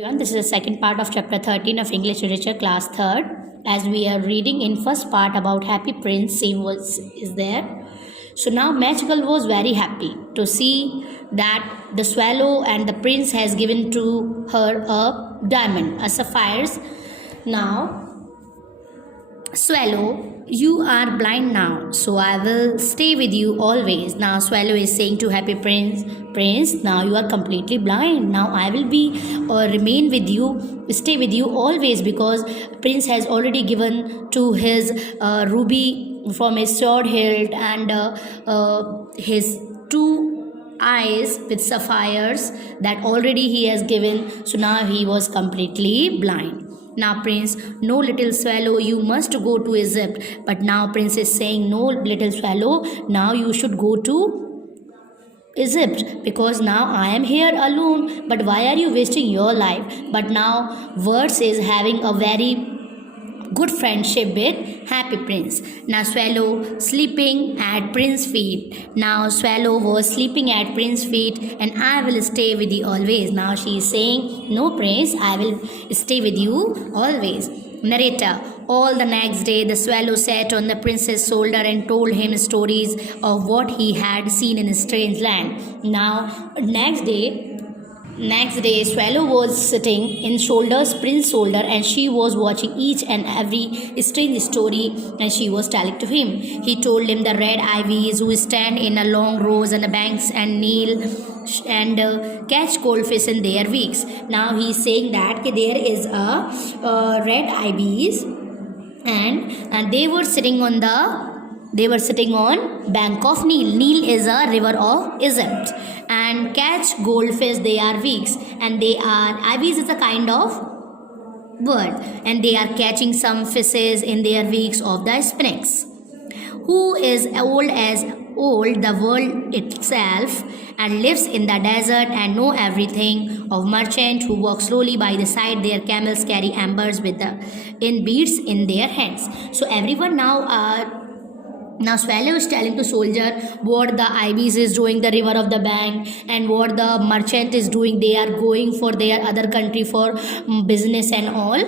Everyone, this is the second part of chapter 13 of English Literature class 3rd. As we are reading in first part about Happy Prince, same was is there. So now Magical was very happy to see that the swallow and the prince has given to her a diamond, a sapphires. Now Swallow, you are blind now, so I will stay with you always. Now Swallow is saying to Happy Prince, now you are completely blind. Now I will be or remain with you, stay with you always, because Prince has already given to his ruby from his sword hilt and his two eyes with sapphires that already he has given. So now he was completely blind. Now Prince, no little swallow, you must go to Egypt. But now Prince is saying, no little swallow, now you should go to Egypt, because now I am here alone. But why are you wasting your life? But now Verse is having a very good friendship with Happy Prince. Now Swallow sleeping at Prince's feet. Now Swallow was sleeping at Prince's feet, and I will stay with you always. Now she is saying, no Prince, I will stay with you always. Narrator. All the next day the swallow sat on the prince's shoulder and told him stories of what he had seen in a strange land. Now Next day, Swallow was sitting in Prince's shoulder, and she was watching each and every strange story, and she was telling to him. He told him the red ivies who stand in a long rows on the banks and kneel and catch goldfish in their beaks. Now he is saying that there is a red ibis, and they were sitting on bank of Nile. Nile is a river of Egypt, and catch goldfish, they are weeks, and they are ibis is a kind of bird, and they are catching some fishes in their weeks of the spinach. Who is old as old the world itself, and lives in the desert and know everything of merchant who walk slowly by the side their camels carry embers in beads in their hands. So everyone now Swallow is telling to soldier what the ibis is doing the river of the bank, and what the merchant is doing. They are going for their other country for business and all.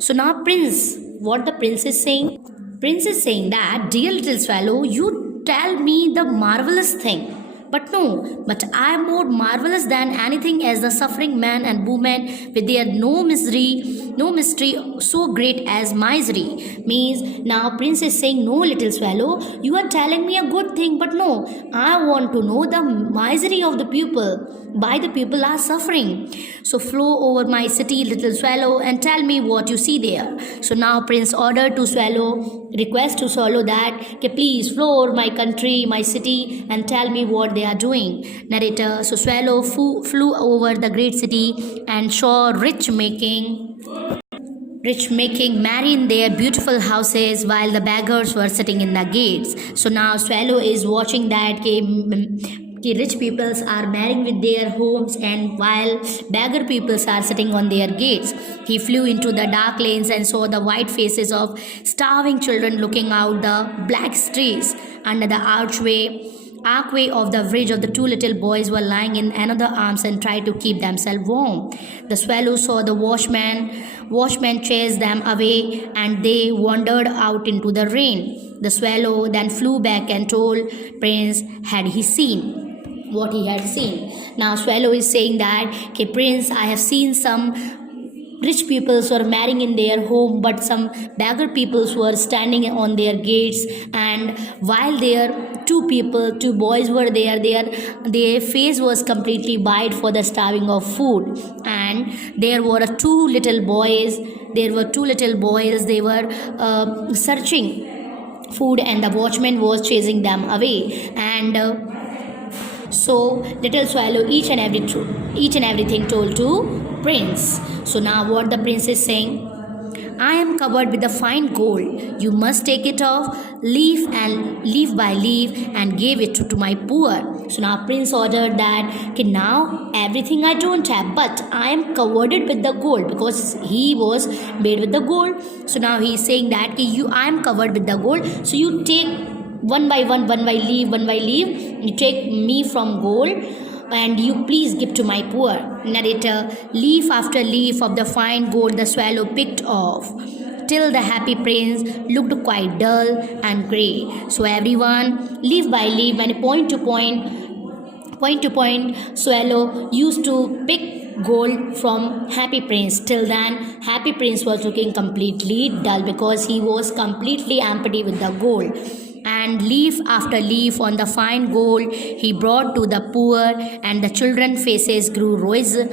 So now what the prince is saying? Prince is saying that, dear little swallow, you tell me the marvelous thing. But I am more marvelous than anything as the suffering man and woman with their no mystery so great as misery. Means now Prince is saying, no little swallow, you are telling me a good thing, but no, I want to know the misery of the people. Why the people are suffering. So flow over my city, little swallow, and tell me what you see there. So now Prince ordered to Swallow, request to Swallow that, okay, please flow over my country, my city, and tell me what they are doing. Narrator. So Swallow flew over the great city and saw rich making merry in their beautiful houses, while the beggars were sitting in the gates. So now Swallow is watching that rich peoples are marrying with their homes, and while beggar peoples are sitting on their gates. He flew into the dark lanes and saw the white faces of starving children looking out the black streets. Under the archway of the bridge of the two little boys were lying in another arms and tried to keep themselves warm. The swallow saw the watchman chase them away, and they wandered out into the rain. The swallow then flew back and told Prince what he had seen. Now Swallow is saying that, okay, Prince, I have seen some rich peoples who are marrying in their home, but some beggar peoples who are standing on their gates, and while their two boys were there, their face was completely white for the starving of food, and there were two little boys, they were searching food, and the watchman was chasing them away, and so little swallow each and everything told to Prince. So now what the prince is saying? I am covered with the fine gold. You must take it off, leaf by leaf, and give it to my poor. So now Prince ordered that, okay, now everything I don't have, but I am covered with the gold, because he was made with the gold. So now he is saying that, okay, I am covered with the gold. So you take one by leaf, you take me from gold, and you please give to my poor. Narrator, leaf after leaf of the fine gold the swallow picked off, till the happy prince looked quite dull and grey. So everyone, leaf by leaf and point to point, swallow used to pick gold from happy prince. Till then, happy prince was looking completely dull because he was completely empty with the gold. And leaf after leaf on the fine gold he brought to the poor, and the children's faces grew rosier,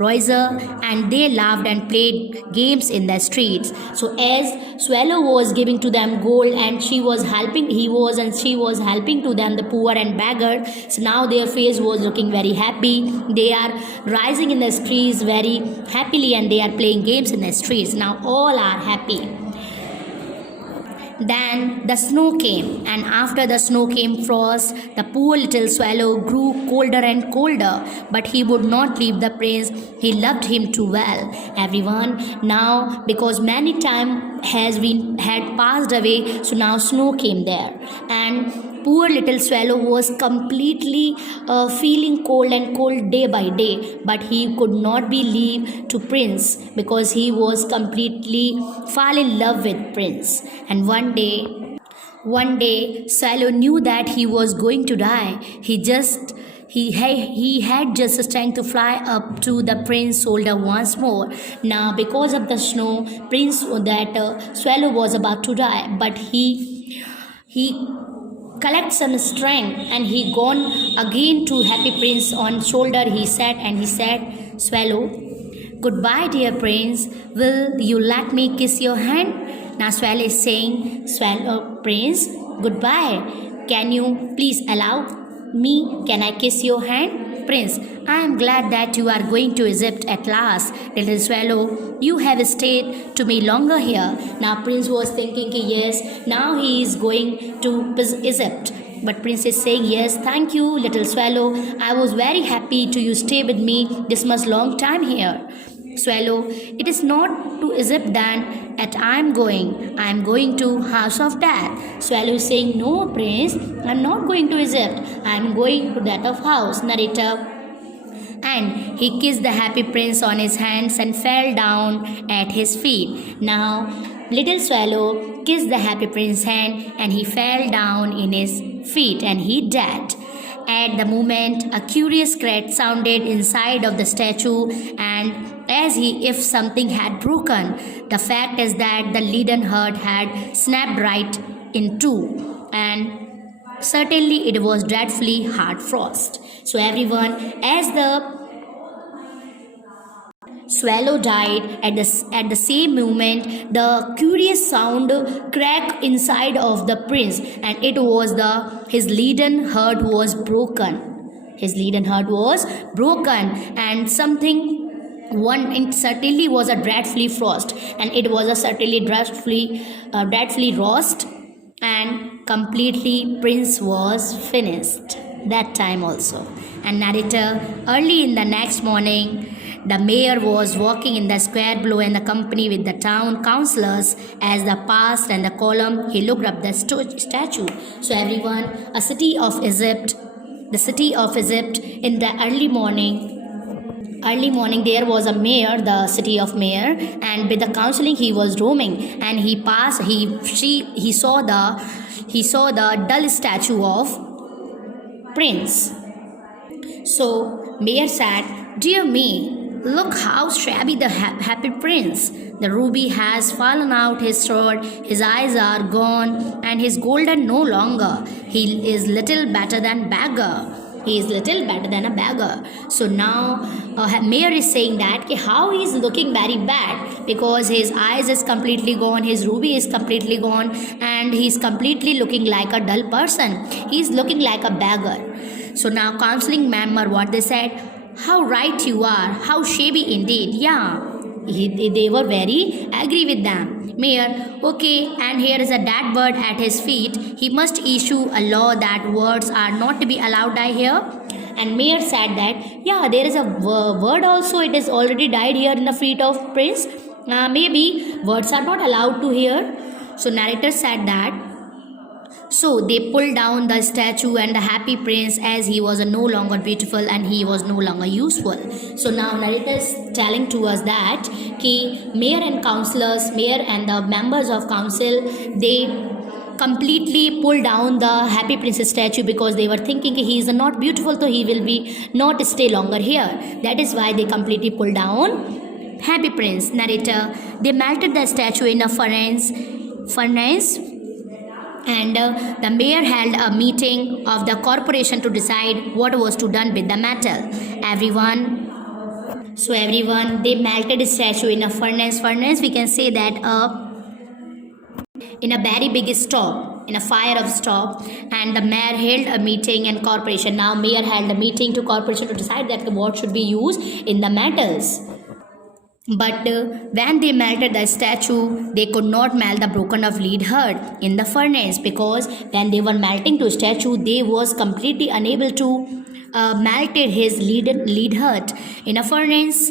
and they laughed and played games in the streets. So as swallow was giving to them gold, and she was helping to them, the poor and beggar, so now their face was looking very happy. They are rising in the streets very happily, and they are playing games in the streets. Now all are happy. Then the snow came, and after the snow came frost. The poor little swallow grew colder and colder, but he would not leave the prince. He loved him too well. Everyone, now because many time had passed away, so now snow came there, and poor little swallow was completely feeling cold and cold day by day, but he could not be leave to prince because he was completely fall in love with prince. And one day swallow knew that he was going to die. He had just strength to fly up to the prince's shoulder once more. Now because of the snow, swallow was about to die, but he collect some strength, and he gone again to happy prince on shoulder. He said, swallow, goodbye dear prince, will you let me kiss your hand? Now swallow is saying, swallow, prince, goodbye, can you please allow me, can I kiss your hand? Prince, I am glad that you are going to Egypt at last. Little swallow, you have stayed to me longer here. Now prince was thinking, yes, now he is going to Egypt. But prince is saying, yes, thank you, little swallow. I was very happy to you stay with me this much long time here. Swallow, it is not to Egypt then that I am going to house of death. Swallow is saying, no prince, I am not going to Egypt, I am going to that of house. Narrator, and he kissed the happy prince on his hands and fell down at his feet. Now little swallow kissed the happy prince's hand, and he fell down in his feet, and he died. At the moment, a curious crack sounded inside of the statue, and as if something had broken. The fact is that the leaden heart had snapped right in two, and certainly it was dreadfully hard frost. So everyone, as the swallow died, at the same moment the curious sound cracked inside of the prince, and it was his leaden heart was broken. And it certainly was a dreadfully frost, and it was a certainly dreadfully roast, and completely prince was finished that time also. And narrator, early in the next morning, the mayor was walking in the square below in the company with the town councillors. As they passed and the column, he looked up the statue. So everyone, the city of Egypt, in the early morning there was a mayor, the city of mayor, and with the counseling he was roaming, and he saw the dull statue of prince. So mayor said, dear me, look how shabby the happy prince. The ruby has fallen out his sword, his eyes are gone, and his golden no longer. He is little better than a beggar. So now mayor is saying that how he is looking very bad, because his eyes is completely gone, his ruby is completely gone, and he is completely looking like a dull person. He is looking like a beggar. So now counseling member, what they said, how right you are, how shabby indeed. Yeah, they were very agree with them. Mayor, okay, and here is a dead bird at his feet. He must issue a law that words are not to be allowed here. And mayor said that, yeah, there is a word also, it is already died here in the feet of prince. Maybe words are not allowed to hear. So narrator said that So they pulled down the statue and the happy prince, as he was no longer beautiful and he was no longer useful. So now narrator is telling to us that mayor and councillors, mayor and the members of council, they completely pulled down the happy princess statue because they were thinking he is not beautiful, so he will be not stay longer here. That is why they completely pulled down happy prince. Narrator: they melted the statue in a furnace, and the mayor held a meeting of the corporation to decide what was to done with the metal. Everyone, they melted the statue in a furnace. We can say that in a very big stove, in a fire of stove, and the mayor held a meeting and corporation. Now mayor held a meeting to corporation to decide that what should be used in the metals. But when they melted the statue, they could not melt the broken of lead heart in the furnace, because when they were melting to statue, they was completely unable to melted his lead heart in a furnace.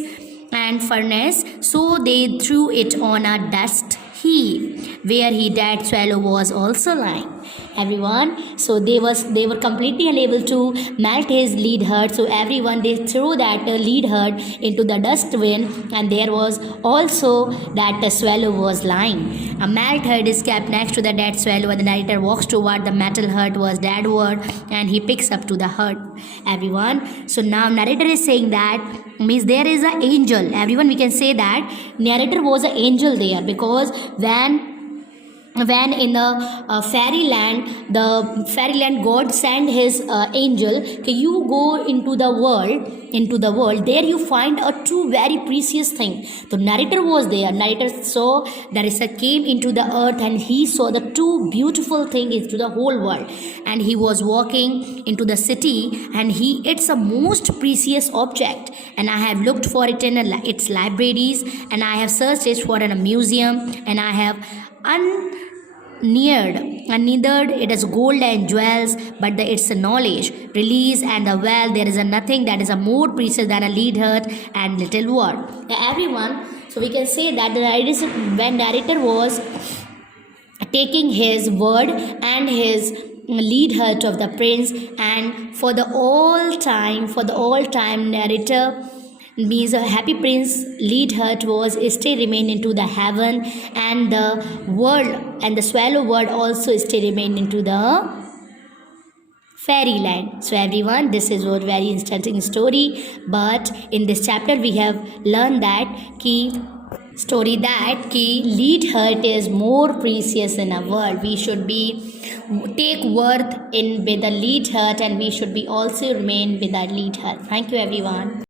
So they threw it on a dust heap where he dead swallow was also lying. Everyone, so they were completely unable to melt his lead heart. So everyone, they threw that lead heart into the dustbin, and there was also that the swallow was lying. A melt heart is kept next to the dead swallow, and the narrator walks toward the metal heart was deadward, and he picks up to the heart. Everyone, so now narrator is saying that means there is an angel. Everyone, we can say that narrator was an angel there, because when in the fairyland God sent his angel, okay, you go into the world, there you find a two very precious thing. The narrator was there. Narrator saw there is a came into the earth, and he saw the two beautiful thing into the whole world, and he was walking into the city, and it's a most precious object, and I have looked for it in its libraries, and I have searched it for in a museum, and I have neared it as gold and jewels, but it's a knowledge, release, and the well. There is a nothing that is a more precious than a lead heart and little word. Everyone, so we can say that when narrator was taking his word and his lead heart of the prince, and for the all time narrator means a happy prince lead heart was still remain into the heaven, and the world and the swallow word also still remain into the fairyland. So everyone, this is a very interesting story, but in this chapter we have learned that lead heart is more precious in our world. We should be take worth in with the lead heart, and we should be also remain with our lead heart. Thank you everyone.